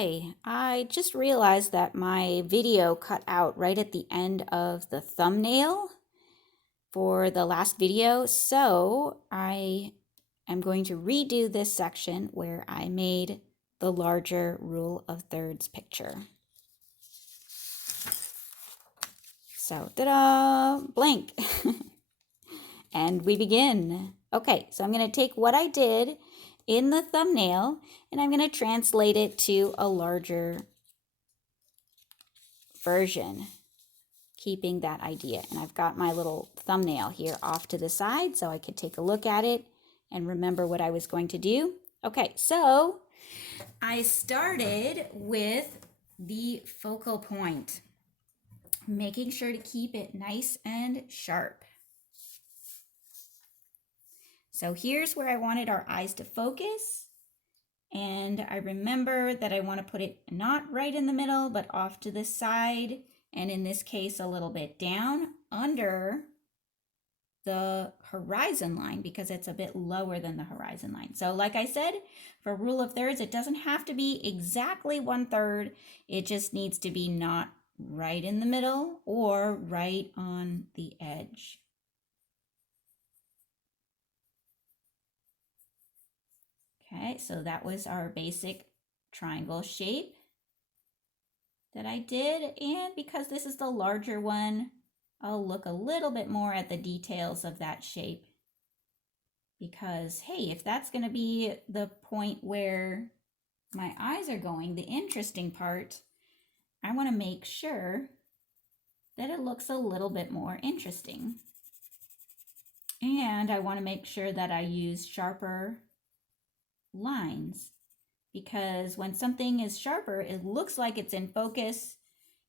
Hi, I just realized that my video cut out right at the end of the thumbnail for the last video, so I am going to redo this section where I made the larger rule of thirds picture. So, ta-da, blank. And we begin. Okay, so I'm going to take what I did in the thumbnail and I'm going to translate it to a larger version, keeping that idea. And I've got my little thumbnail here off to the side so I could take a look at it and remember what I was going to do. Okay, so I started with the focal point, making sure to keep it nice and sharp. So here's where I wanted our eyes to focus. And I remember that I want to put it not right in the middle, but off to the side. And in this case, a little bit down under the horizon line because it's a bit lower than the horizon line. So like I said, for rule of thirds, it doesn't have to be exactly 1/3. It just needs to be not right in the middle or right on the edge. Okay, so that was our basic triangle shape that I did. And because this is the larger one, I'll look a little bit more at the details of that shape. Because, hey, if that's going to be the point where my eyes are going, the interesting part, I want to make sure that it looks a little bit more interesting. And I want to make sure that I use sharper lines, because when something is sharper, it looks like it's in focus,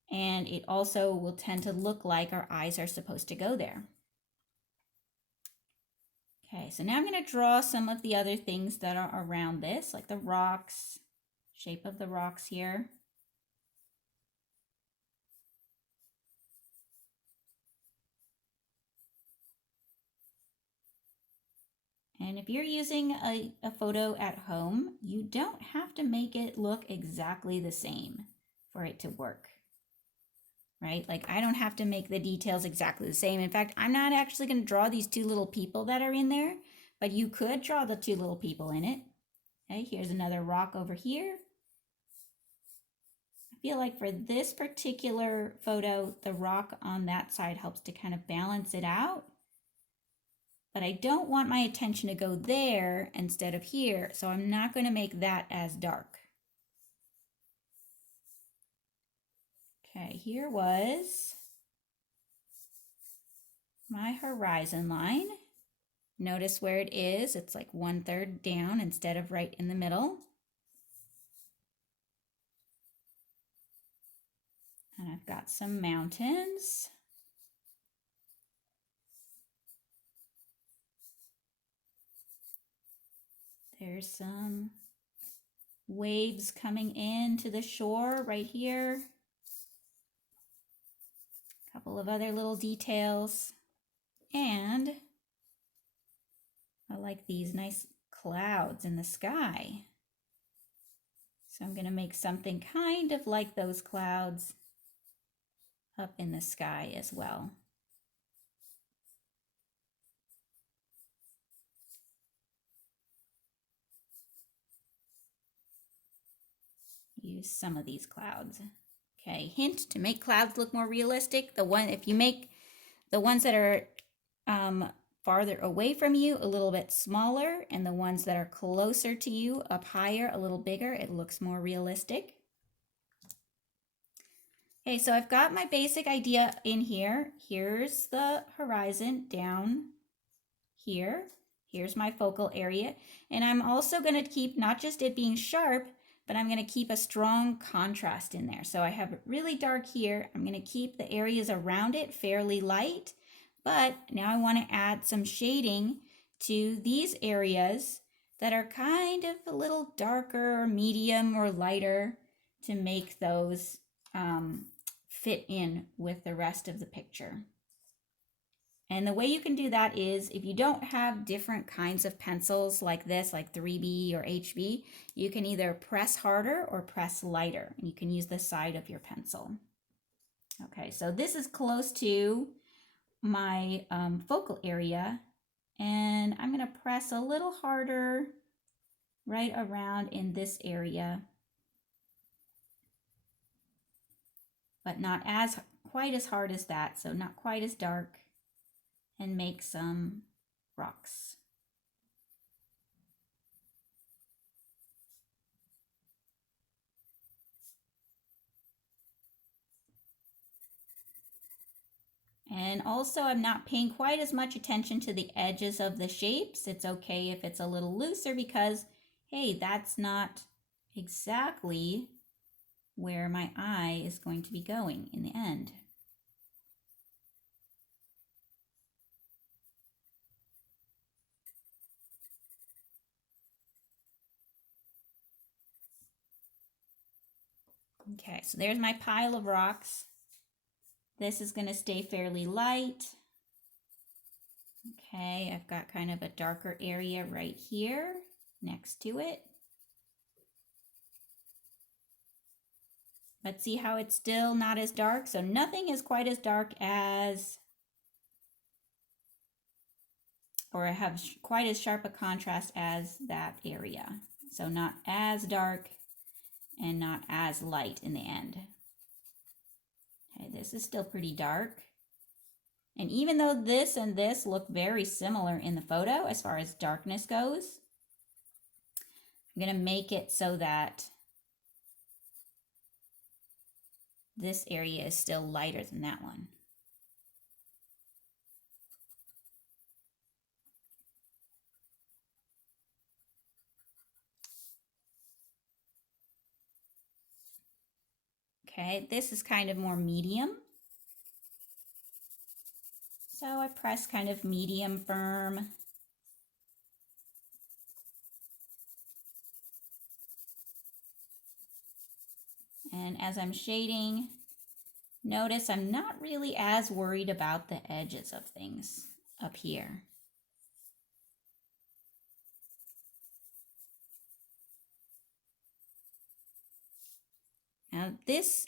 and it also will tend to look like our eyes are supposed to go there. Okay, so now I'm going to draw some of the other things that are around this, like the rocks, shape of the rocks here. And if you're using a photo at home, you don't have to make it look exactly the same for it to work, right? Like I don't have to make the details exactly the same. In fact, I'm not actually going to draw these two little people that are in there, but you could draw the two little people in it. Okay, here's another rock over here. I feel like for this particular photo, the rock on that side helps to kind of balance it out. But I don't want my attention to go there instead of here, so I'm not going to make that as dark. Okay, here was my horizon line. Notice where it is. It's like 1/3 down instead of right in the middle. And I've got some mountains. There's some waves coming into the shore right here. A couple of other little details. And I like these nice clouds in the sky. So I'm going to make something kind of like those clouds up in the sky as well. Use some of these clouds. Okay, hint to make clouds look more realistic. If you make the ones that are farther away from you a little bit smaller, and the ones that are closer to you up higher a little bigger, it looks more realistic. Okay, so I've got my basic idea in here. Here's the horizon down here. Here's my focal area. And I'm also going to keep not just it being sharp, but I'm going to keep a strong contrast in there. So I have it really dark here. I'm going to keep the areas around it fairly light, but now I want to add some shading to these areas that are kind of a little darker, medium, or lighter to make those fit in with the rest of the picture. And the way you can do that is if you don't have different kinds of pencils like this, like 3B or HB, you can either press harder or press lighter, and you can use the side of your pencil. Okay, so this is close to my focal area, and I'm going to press a little harder right around in this area, but not as quite as hard as that, so not quite as dark, and make some rocks. And also I'm not paying quite as much attention to the edges of the shapes. It's okay if it's a little looser because, hey, that's not exactly where my eye is going to be going in the end. Okay, so there's my pile of rocks. This is going to stay fairly light. Okay, I've got kind of a darker area right here next to it. But see how it's still not as dark? So nothing is quite as dark as, or have quite as sharp a contrast as that area. So not as dark and not as light in the end. Okay, this is still pretty dark. And even though this and this look very similar in the photo as far as darkness goes, I'm going to make it so that this area is still lighter than that one. Okay, this is kind of more medium. So I press kind of medium firm. And as I'm shading, notice I'm not really as worried about the edges of things up here. Now this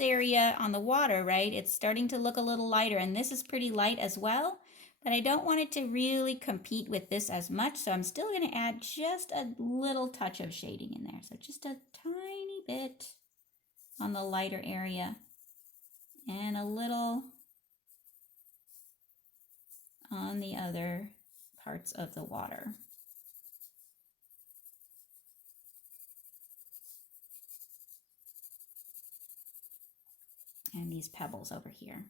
area on the water, right, it's starting to look a little lighter, and this is pretty light as well, but I don't want it to really compete with this as much, so I'm still going to add just a little touch of shading in there. So just a tiny bit on the lighter area and a little on the other parts of the water. And these pebbles over here.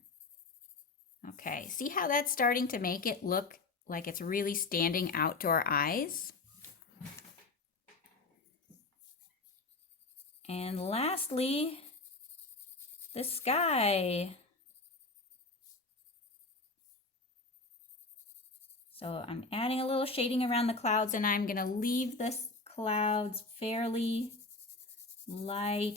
Okay, see how that's starting to make it look like it's really standing out to our eyes? And lastly, the sky. So I'm adding a little shading around the clouds, and I'm going to leave the clouds fairly light